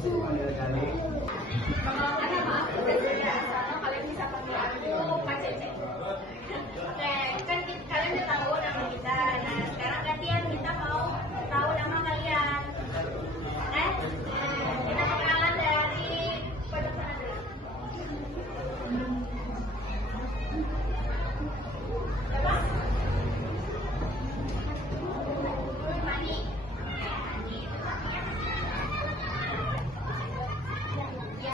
Kalau ada maaf kerjanya sama kalian bisa panggil aku Kak Cece. Oke, kan kalian udah tahu nama kita. Nah, sekarang gantian kita mau tahu nama kalian. Kita kenalan dari pojok sana dulu. Siapa? Mani. Ya. Ya.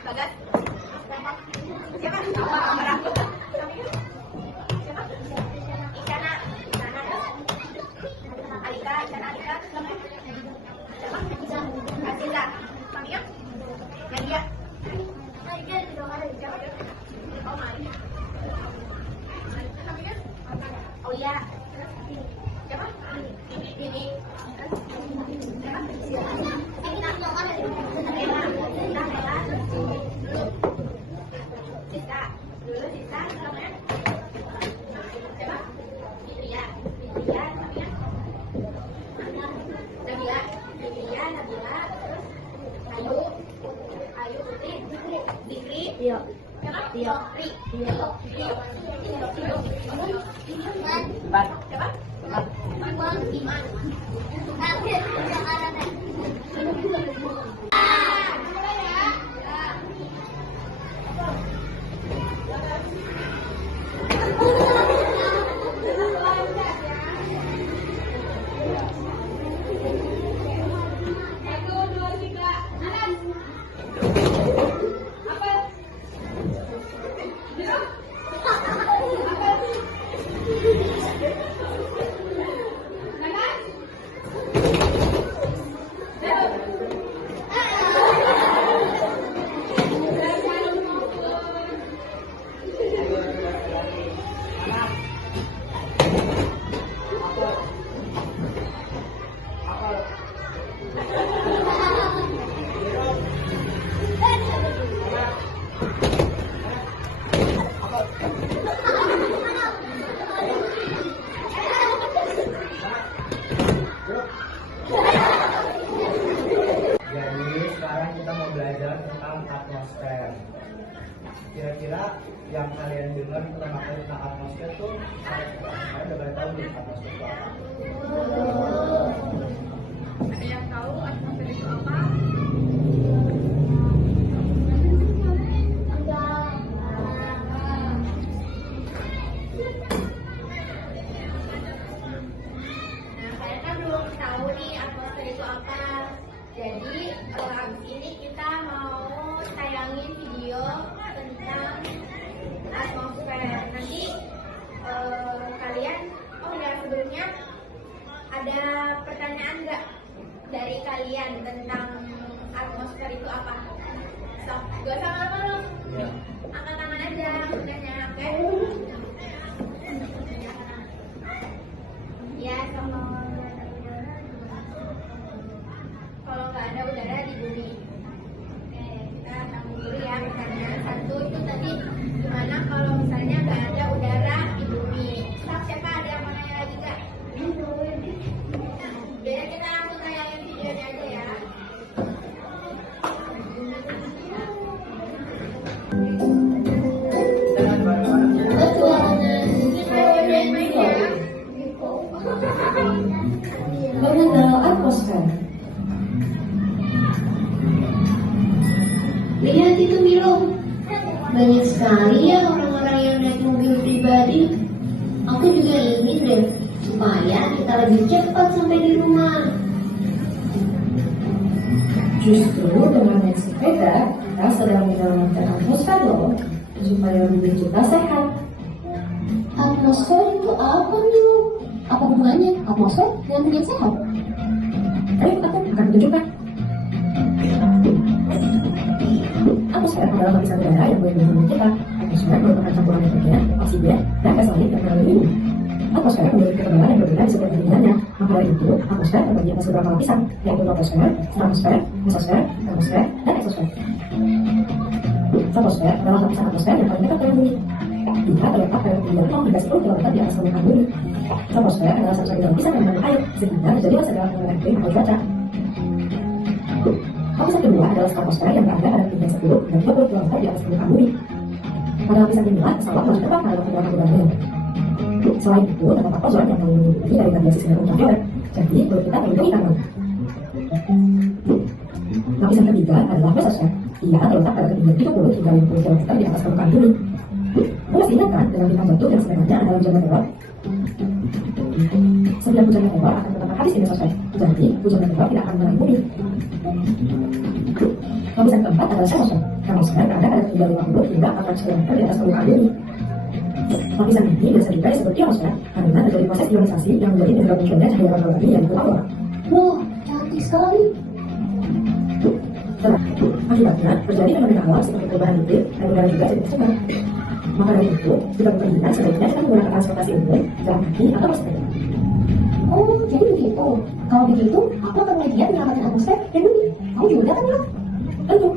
Bagas. Siapa? Siapa? Isyana. Alika. Siapa? Aziza. Samia. Nadia. Siapa? Oh, Maria. Samia. Oh iya. Siapa? Ini. Iya. Iya. Sekarang kita mau belajar tentang atmosfer. Kira-kira yang kalian dengar pertama kali tentang atmosfer tuh, kalian udah pada tahu nih atmosfer itu apa? Ada yang tahu atmosfer itu apa? Nah, kalian kan belum tahu nih atmosfer itu apa. Jadi, habis ini kita mau tayangin video tentang atmosfer. Nanti kalian, oh ya sebelumnya ada pertanyaan nggak dari kalian tentang atmosfer itu apa? So, gak usah malu-malu. Angkat tangan aja, untanya, oke? Ya, kalau nggak ada udara di bumi. Oke, kita sambung dulu ya pertanyaan satu itu tadi gimana kalau misalnya nggak ada udara di bumi. Siapa ada yang mau nanya lagi nggak? Biar kita langsung tayangin videonya aja ya. Mengenal atmosfer. Lihat itu Milo, banyak sekali ya orang-orang yang naik mobil pribadi. Aku juga ingin deh, supaya kita lebih cepat sampai di rumah. Justru dengan naik sepeda, kita sedang menyelamatkan atmosfer loh, supaya lebih kita sehat. Atmosfer itu apa Milo? Apa hubungannya atmosfer dengan kegiatan sehat? Ayo aku akan menunjukkan. Atmosfer adalah lapisan udara yang melindungi kita. Atmosfer merupakan campuran nitrogen, oksigen, dan gas lain yang mengelilingi bumi. Atmosfer memiliki ketebalan yang berbeda di setiap bagiannya. Maka dari itu, atmosfer terbagi atas beberapa lapisan, yaitu troposfer, stratosfer, mesosfer, termosfer, dan eksosfer. Stratosfer adalah lapisan atmosfer yang paling dekat dengan bumi. Dia terletak pada ketinggian 0 hingga 10 km di atas permukaan bumi. Troposfer adalah satu-satunya lapisan yang mengandung air, sehingga terjadilah segala fenomena iklim atau cuaca. Lapisan kedua adalah stratosfer yang berada pada ketinggian 10 hingga 20 km di atas permukaan bumi. Pada lapisan inilah pesawat masih terbang pada waktu udara. Selain itu, terdapat ozon yang melindungi bumi dari radiasi sinar ultraviolet, jadi kulit kita melindungi tanaman. Lapisan ketiga adalah mesosfer. Ia terletak pada ketinggian 30 hingga 50 km di atas permukaan bumi. Mudah diingatkan dengan bintang jatuh yang sebenarnya adalah hujan meteor. Setiap hujan meteor akan berdampak habis di mesosfer, jadi hujan meteor tidak akan mengenai bumi. Lapisan keempat adalah stratosfer. Stratosfer berada pada ketinggian 50 hingga 400 km di atas permukaan bumi. Lapisan ini biasa juga disebut ionosfer karena terjadi proses ionisasi yang menjadi penyebab munculnya cahaya ultraviolet yang disebut aurora. Wah, cantik sekali. Akibatnya terjadi fenomena alam seperti perubahan iklim dan udara juga jadi tercemar. Maka dari itu, kita berperingat sebaiknya kita menggunakan transportasi umum, jalan kaki atau bersepeda. Oh, jadi begitu. Kalau begitu, aku akan mulai menyelamatkan atmosfer dan bumi. Kamu juga kan, Mila? Tentu.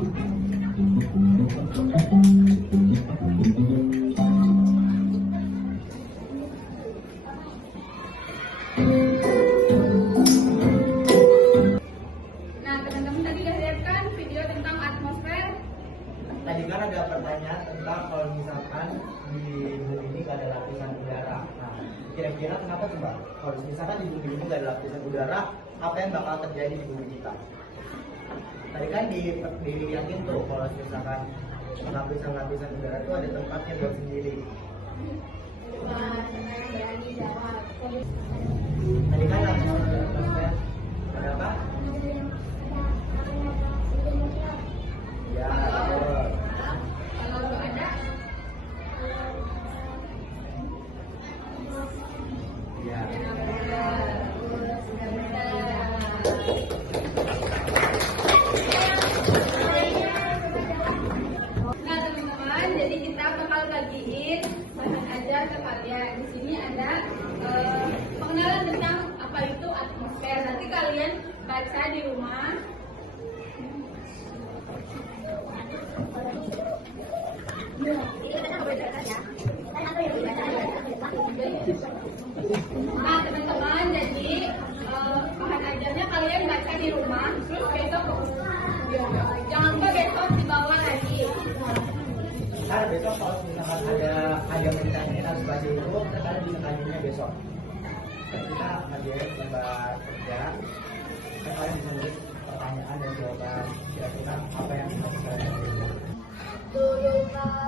Nah, teman-teman tadi udah lihat kan video tentang atmosfer. Tadi kan ada pertanyaan tentang kalau misalkan di bumi ini gak ada lapisan udara. Nah, kira-kira kenapa coba? Kalau misalkan di bumi ini gak ada lapisan udara, apa yang bakal terjadi di bumi kita? Tadi kan dilihatin tuh kalau misalkan lapisan-lapisan udara itu ada tempatnya buat sendiri. Nah, yang berani jawab. Tadi kan lapisan udara ada apa? Ya, betul. Kalau lu ada, Ya. nah teman-teman, jadi kita bakal bagiin bahan ajar ke kalian. Di sini ada pengenalan tentang apa itu atmosfer. Nanti kalian baca di rumah. Nah teman-teman, jadi bahan ajarnya kalian baca di rumah, terus besok jangan lupa besok dibawa lagi. Ntar besok kalau misalkan ada pertanyaan harus baca dulu, kita bisa tanya besok. Kita ngajarin lembar kerja, kalian bisa nulis pertanyaan dan jawaban kira-kira apa yang kita bisa. Duduklah.